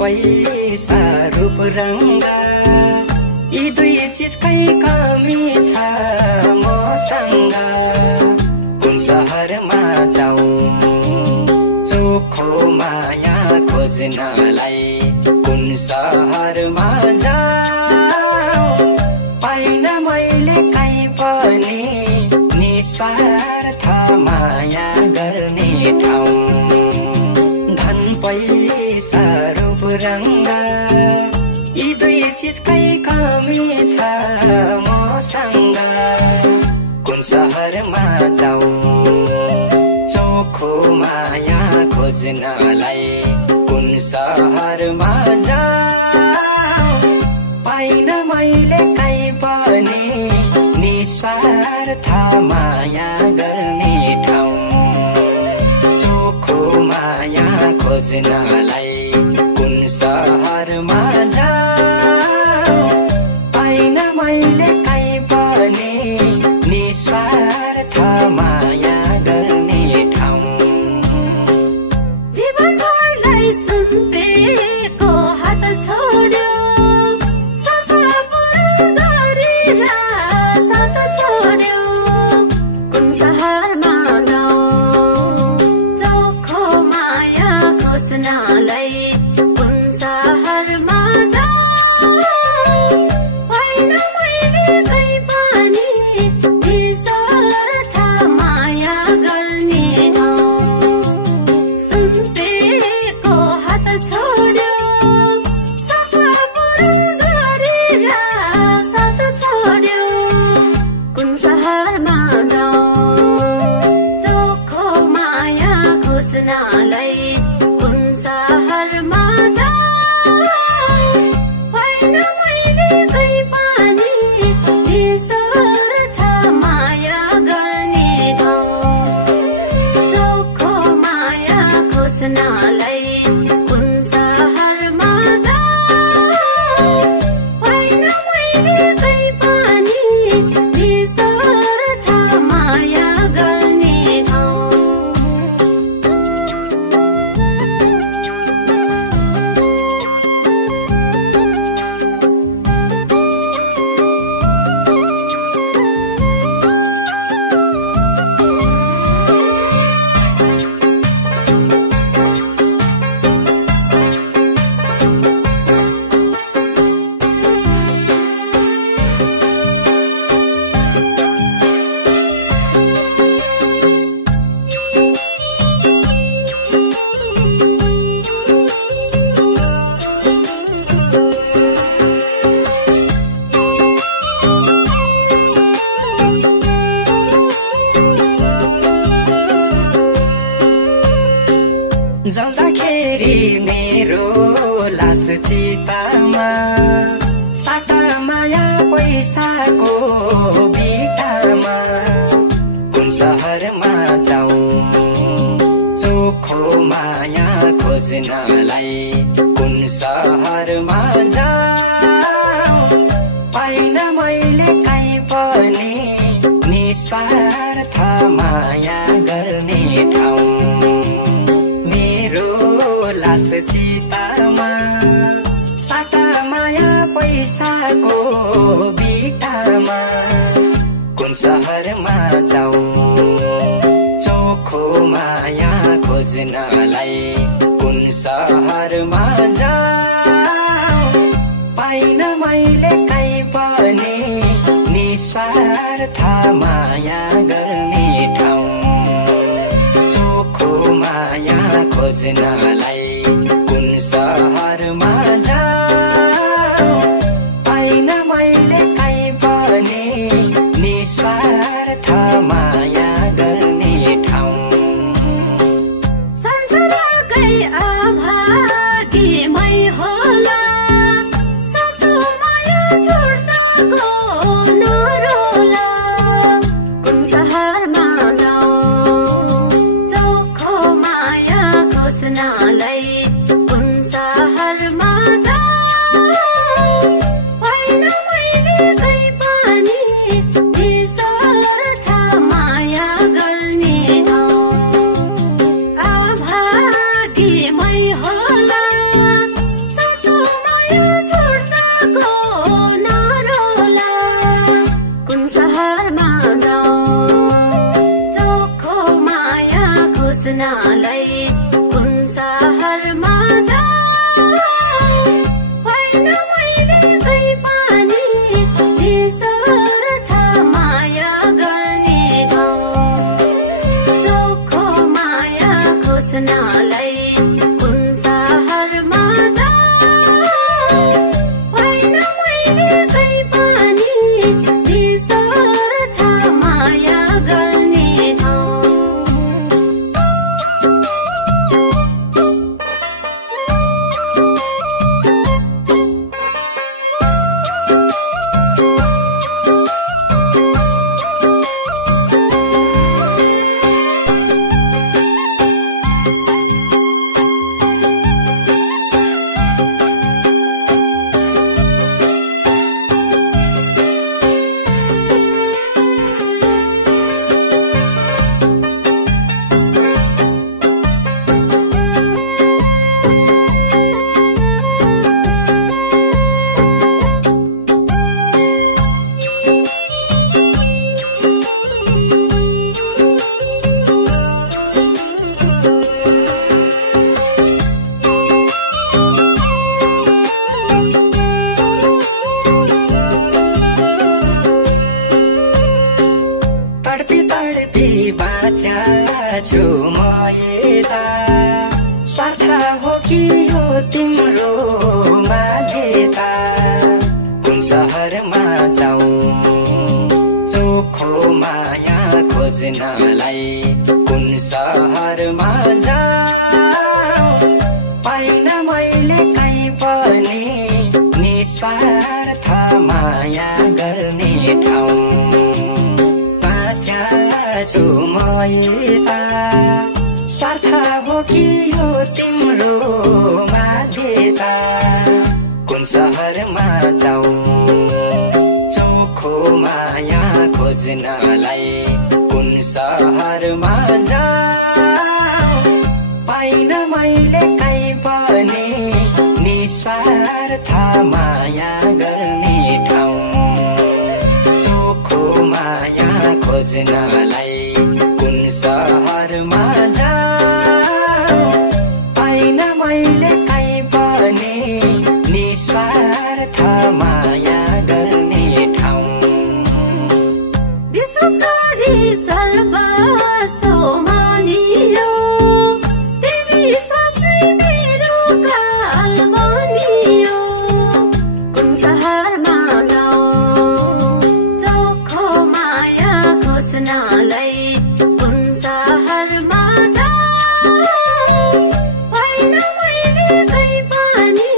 पैसा रूप रंग यी दुई चीजकै कमी छ मसँग कुन शहरमा जाऊँ चोखो माया खोज्नलाई कुन शहरमा जाऊँ पाइन मैले कहीँ पनि निस्वार्थ माया गर्ने ठाउँ धन पैसा रूप रंग यी दुई चीजकै कमी छ मसँग कुन शहरमा जाऊँ चोखो माया खोज्नलाई कुन शहरमा जाऊँ पाइन मैले कहीँ पनि निस्वार्थ माया गर्ने ठाउँ चोखो माया खोज्नलाई कुन शहरमा जाऊँ पाइन मैले कहीँ पनि निस्वार्थ माया गर्ने ठाउँ जीवनभरलाई सुम्पेको हात छोड्यो सफा पुरा गरेर साथ छोड्यो कुन शहरमा जाऊँ चोखो माया खोज्नलाई कुन शहरमा जाऊँ पाइन मैले कहीँ पनि निस्वार्थ माया गर्ने ठाउँ सुम्पेको हात छोड्यो सफा पुरा गरेर साथ छोड्यो कुन शहरमा जाऊँ चोखो माया खोज्नलाई कुन शहरमा जाऊँ पाइन मैले कहीँ पनि निस्वार्थ माया गर्ने ठाउँ चोखो माया खोज्नलाई कुन शहरमा जाऊँ पाइन मैले कहीँ पनि निस्वार्थ माया गर्ने ठाउँ जल्दाखेरि मेरो लास चितामा साटा माया पैसाको बिटामा कुन शहरमा जाऊँ चोखो माया खोज्नलाई कुन शहरमा जाऊँ पाइन मैले कहीँ पनि निस्वार्थ माया गर्ने ठाउँ लास चितामा साटा माया पैसाको बिटामा कुन शहरमा जाऊँ चोखो माया खोज्नलाई कुन शहरमा जाऊँ पाइन मैले कहीँ पनि निस्वार्थ माया गर्ने ठाउँ चोखो माया खोज्नलाई कुन शहरमा जाऊँ पाइन मैले कहीँ पनि निस्वार्थ माया गर्ने ठाउँ संसारकै आभागी मै होला साँचो माया छोड्दाको नरोला कुन शहरमा जाऊँ चोखो माया खोज्नलाई तिम्रो बाध्यता कुन सहरमा जाऊ चोखो माया खोज्नलाई कुन सहरमा जाऊ पाइन मैले कहीँ पनि निस्वार्थ माया गर्ने ठाउँ छु म यता स्वार्थ हो कि यो तिम्रो बाध्यता कुन सहरमा जाऊ चोखो माया खोज्नलाई कुन सहरमा जाऊ पाइन मैले कहीँ पनि निस्वार्थ माया गर्ने ठाउँ चोखो माया खोज्नलाई कुन सहरमा जाऊ पाइन मैले कहीँ पनि निस्वार्थ माया गर्ने ठाउँ विश्वास गरी सर्वस्व मानियो तिमी विश्वास नै मेरो काल बनियो कुन सहरमा जाऊ चोखो माया खोज्नलाई कुन सहरमा जाऊ पाइन मैले कहीँ पनि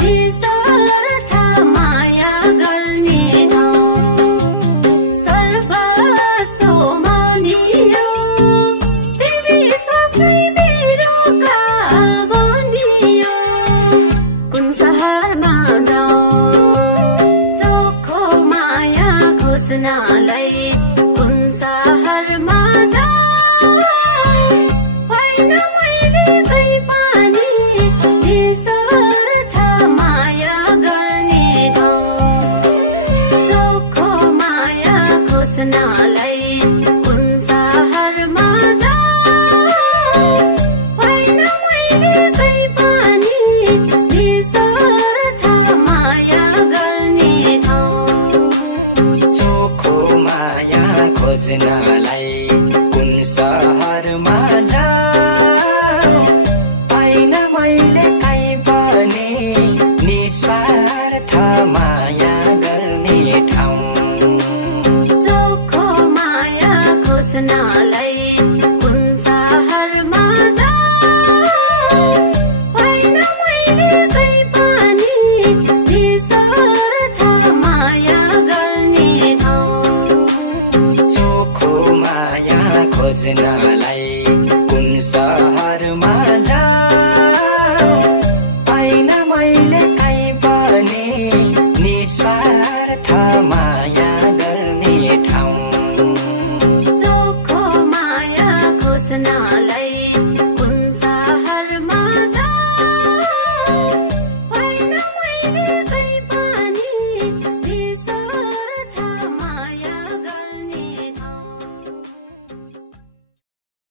निस्वार्थ माया गर्ने ठाउँ सर्वस्व मानियो तिमी विश्वास नै मेरो काल बनियो कुन सहरमा जाऊ चोखो माया खोज्नलाई कुन सहरमा जाऊ पाइन मैले कहीँ पनि निस्वार्थ माया गर्ने ठाउँ चोखो माया खोज्नलाई कुन सहरमा जाऊ पाइन मैले कहीँ पनि निस्वार्थ माया गर्ने ठाउँ चोखो माया खोज्नलाई कुन सहरमा जाऊ पाइन मैले कहीँ पनि निस्वार्थ माया गर्ने ठाउँ चोखो माया खोज्नलाई कुन सहरमा जाऊ पाइन मैले कहीँ पनि निस्वार्थ माया गर्ने ठाउँ चोखो माया खोज्नलाई कुन सहरमा जाऊ पाइन मैले